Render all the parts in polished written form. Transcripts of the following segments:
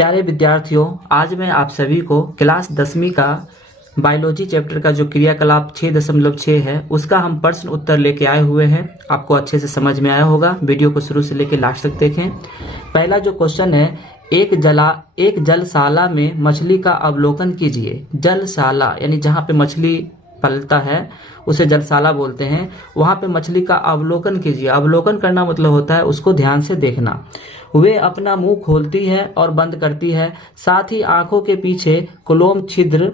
प्यारे विद्यार्थियों, आज मैं आप सभी को क्लास 10वीं का बायोलॉजी चैप्टर का जो क्रियाकलाप 6.6 है उसका हम प्रश्न उत्तर लेके आए हुए हैं। आपको अच्छे से समझ में आया होगा। वीडियो को शुरू से लेकर लास्ट तक देखें। पहला जो क्वेश्चन है, एक जलशाला में मछली का अवलोकन कीजिए। जलशाला यानी जहाँ पे मछली पलता है उसे जलशाला बोलते हैं। वहां पे मछली का अवलोकन कीजिए। अवलोकन करना मतलब होता है उसको ध्यान से देखना। वे अपना मुंह खोलती है और बंद करती है, साथ ही आंखों के पीछे कोलोम छिद्र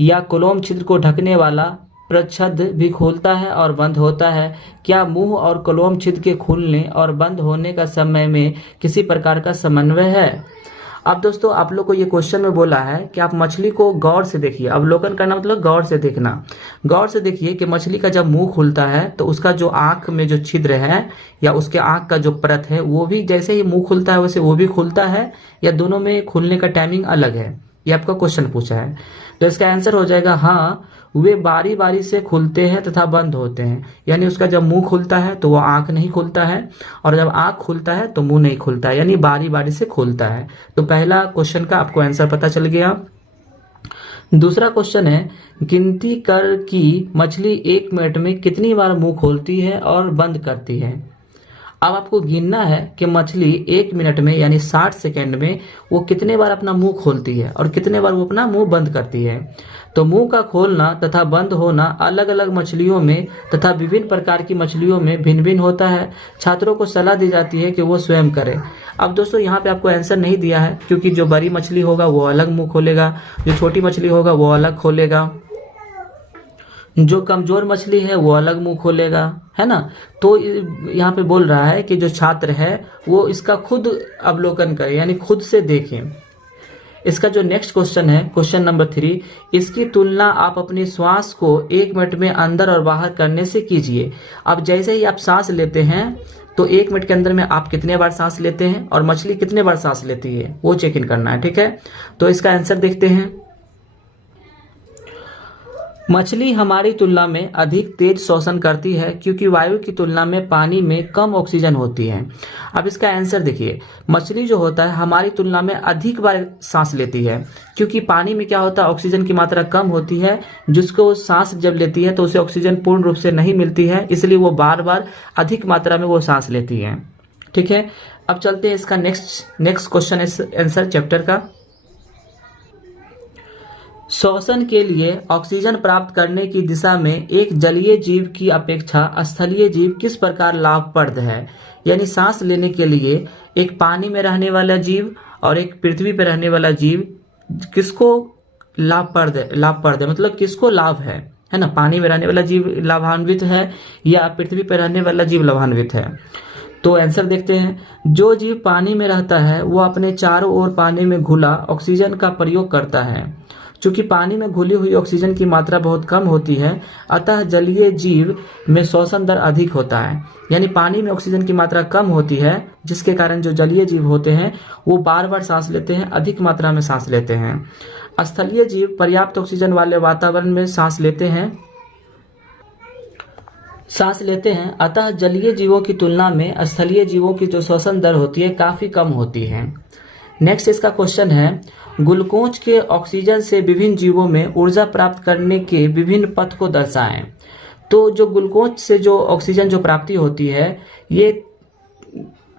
या कोलोम छिद्र को ढकने वाला प्रच्छद भी खोलता है और बंद होता है। क्या मुंह और कोलोम छिद्र के खुलने और बंद होने का समय में किसी प्रकार का समन्वय है? अब दोस्तों, आप लोग को ये क्वेश्चन में बोला है कि आप मछली को गौर से देखिए। अवलोकन करना मतलब गौर से देखना। गौर से देखिए कि मछली का जब मुंह खुलता है तो उसका जो आंख में जो छिद्र है या उसके आंख का जो परत है वो भी जैसे ही मुंह खुलता है वैसे वो भी खुलता है, या दोनों में खुलने का टाइमिंग अलग है? ये आपका क्वेश्चन पूछा है। तो इसका आंसर हो जाएगा हाँ, वे बारी बारी से खुलते हैं तथा बंद होते हैं। यानी उसका जब मुंह खुलता है तो वो आंख नहीं खुलता है, और जब आंख खुलता है तो मुंह नहीं खुलता है, यानी बारी बारी से खुलता है। तो पहला क्वेश्चन का आपको आंसर पता चल गया। दूसरा क्वेश्चन है, गिनती कर कि मछली 1 मिनट में कितनी बार मुंह खोलती है और बंद करती है। अब आपको गिनना है कि मछली 1 मिनट में यानी 60 सेकेंड में वो कितने बार अपना मुंह खोलती है और कितने बार वो अपना मुंह बंद करती है। तो मुंह का खोलना तथा बंद होना अलग अलग मछलियों में तथा विभिन्न प्रकार की मछलियों में भिन्न भिन्न होता है। छात्रों को सलाह दी जाती है कि वो स्वयं करें। अब दोस्तों, यहाँ पे आपको आंसर नहीं दिया है क्योंकि जो बड़ी मछली होगा वो अलग मुंह खोलेगा, जो छोटी मछली होगा वो अलग खोलेगा, जो कमजोर मछली है वो अलग मुंह खोलेगा, है ना। तो यहाँ पे बोल रहा है कि जो छात्र है वो इसका खुद अवलोकन करे, यानी खुद से देखें। इसका जो नेक्स्ट क्वेश्चन है, क्वेश्चन नंबर 3, इसकी तुलना आप अपनी श्वास को 1 मिनट में अंदर और बाहर करने से कीजिए। अब जैसे ही आप सांस लेते हैं तो 1 मिनट के अंदर में आप कितने बार सांस लेते हैं और मछली कितने बार सांस लेती है वो चेक इन करना है, ठीक है। तो इसका आंसर देखते हैं। मछली हमारी तुलना में अधिक तेज श्वसन करती है क्योंकि वायु की तुलना में पानी में कम ऑक्सीजन होती है। अब इसका आंसर देखिए, मछली जो होता है हमारी तुलना में अधिक बार सांस लेती है क्योंकि पानी में क्या होता है, ऑक्सीजन की मात्रा कम होती है, जिसको सांस जब लेती है तो उसे ऑक्सीजन पूर्ण रूप से नहीं मिलती है, इसलिए वो बार बार अधिक मात्रा में वो सांस लेती है, ठीक है। अब चलते हैं इसका नेक्स्ट क्वेश्चन आंसर चैप्टर का। श्वसन के लिए ऑक्सीजन प्राप्त करने की दिशा में एक जलीय जीव की अपेक्षा स्थलीय जीव किस प्रकार लाभप्रद है। यानी सांस लेने के लिए एक पानी में रहने वाला जीव और एक पृथ्वी पर रहने वाला जीव किसको लाभप्रद है, मतलब किसको लाभ है ना। पानी में रहने वाला जीव लाभान्वित है या पृथ्वी पर रहने वाला जीव लाभान्वित है। तो आंसर देखते हैं। जो जीव पानी में रहता है वो अपने चारों ओर पानी में घुला ऑक्सीजन का प्रयोग करता है। चूंकि पानी में घुली हुई ऑक्सीजन की मात्रा बहुत कम होती है, अतः जलीय जीव में श्वसन दर अधिक होता है। यानी पानी में ऑक्सीजन की मात्रा कम होती है, जिसके कारण जो जलीय जीव होते हैं वो बार बार सांस लेते हैं, अधिक मात्रा में सांस लेते हैं। स्थलीय जीव पर्याप्त ऑक्सीजन वाले वातावरण में सांस लेते हैं, अतः जलीय जीवों की तुलना में स्थलीय जीवों की जो श्वसन दर होती है काफी कम होती है। नेक्स्ट इसका क्वेश्चन है, ग्लूकोज के ऑक्सीजन से विभिन्न जीवों में ऊर्जा प्राप्त करने के विभिन्न पथ को दर्शाएं। तो जो ग्लूकोज से जो ऑक्सीजन जो प्राप्ति होती है, ये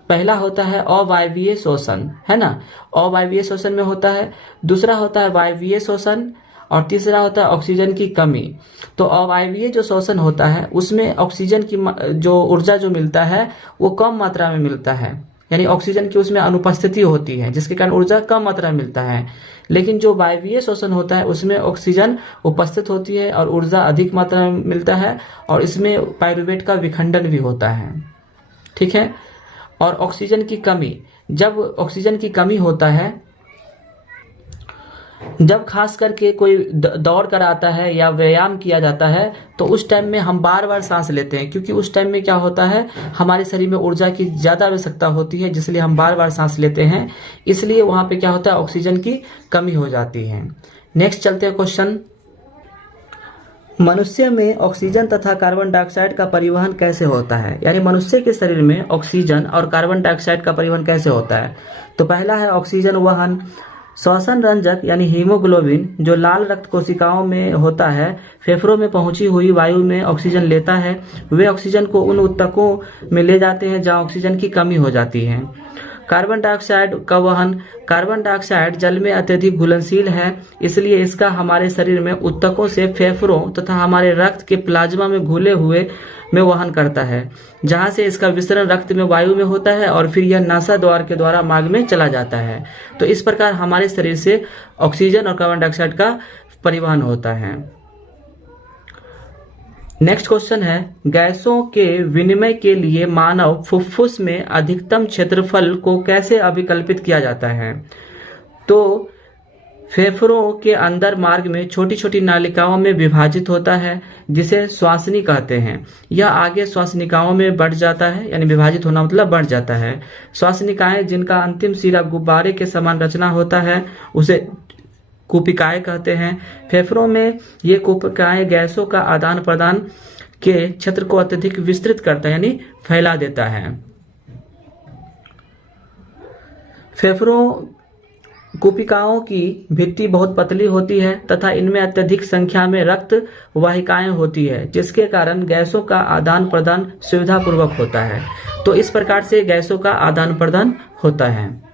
पहला होता है अवायवीय श्वसन, है ना। अवायवीय श्वसन में होता है, दूसरा होता है वायवीय श्वसन, और तीसरा होता है ऑक्सीजन की कमी। तो अवायवीय जो श्वसन होता है उसमें ऑक्सीजन की जो ऊर्जा जो मिलता है वो कम मात्रा में मिलता है, यानी ऑक्सीजन की उसमें अनुपस्थिति होती है, जिसके कारण ऊर्जा कम मात्रा में मिलता है। लेकिन जो वायवीय श्वसन होता है उसमें ऑक्सीजन उपस्थित होती है और ऊर्जा अधिक मात्रा में मिलता है, और इसमें पाइरूवेट का विखंडन भी होता है, ठीक है। और ऑक्सीजन की कमी, जब ऑक्सीजन की कमी होता है, जब खास करके कोई दौड़ कर आता है या व्यायाम किया जाता है तो उस टाइम में हम बार बार सांस लेते हैं, क्योंकि उस टाइम में क्या होता है, हमारे शरीर में ऊर्जा की ज्यादा आवश्यकता होती है, जिसलिए हम बार बार सांस लेते हैं। इसलिए वहां पे क्या होता है, ऑक्सीजन की कमी हो जाती है। नेक्स्ट चलते हैं क्वेश्चन। मनुष्य में ऑक्सीजन तथा कार्बन डाइऑक्साइड का परिवहन कैसे होता है, यानी मनुष्य के शरीर में ऑक्सीजन और कार्बन डाइऑक्साइड का परिवहन कैसे होता है। तो पहला है ऑक्सीजन वहन। श्वसन रंजक यानी हीमोग्लोबिन जो लाल रक्त कोशिकाओं में होता है, फेफड़ों में पहुंची हुई वायु में ऑक्सीजन लेता है। वे ऑक्सीजन को उन ऊतकों में ले जाते हैं जहां ऑक्सीजन की कमी हो जाती है। कार्बन डाइऑक्साइड का वहन। कार्बन डाइऑक्साइड जल में अत्यधिक घुलनशील है, इसलिए इसका हमारे शरीर में ऊतकों से फेफड़ों तथा हमारे रक्त के प्लाज्मा में घुले हुए में वहन करता है, जहां से इसका विसरण रक्त में वायु में होता है और फिर यह नासा द्वार के द्वारा मार्ग में चला जाता है। तो इस प्रकार हमारे शरीर से ऑक्सीजन और कार्बन डाइऑक्साइड का परिवहन होता है। नेक्स्ट क्वेश्चन है, गैसों के विनिमय के लिए मानव फुफ्फुस में अधिकतम क्षेत्रफल को कैसे अभिकल्पित किया जाता है। तो फेफड़ों के अंदर मार्ग में छोटी छोटी नालिकाओं में विभाजित होता है, जिसे श्वासनी कहते हैं। यह आगे श्वासनिकाओं में बढ़ जाता है, यानी विभाजित होना मतलब बढ़ जाता है। श्वासनिकाएं जिनका अंतिम सिरा गुब्बारे के समान रचना होता है, उसे कूपिकाएं कहते हैं। फेफड़ों में ये कूपिकाएं गैसों का आदान प्रदान के क्षेत्र को अत्यधिक विस्तृत करता है, यानी फैला देता है। फेफड़ों कूपिकाओं की भित्ति बहुत पतली होती है तथा इनमें अत्यधिक संख्या में रक्त वाहिकाएं होती है, जिसके कारण गैसों का आदान प्रदान सुविधापूर्वक होता है। तो इस प्रकार से गैसों का आदान प्रदान होता है।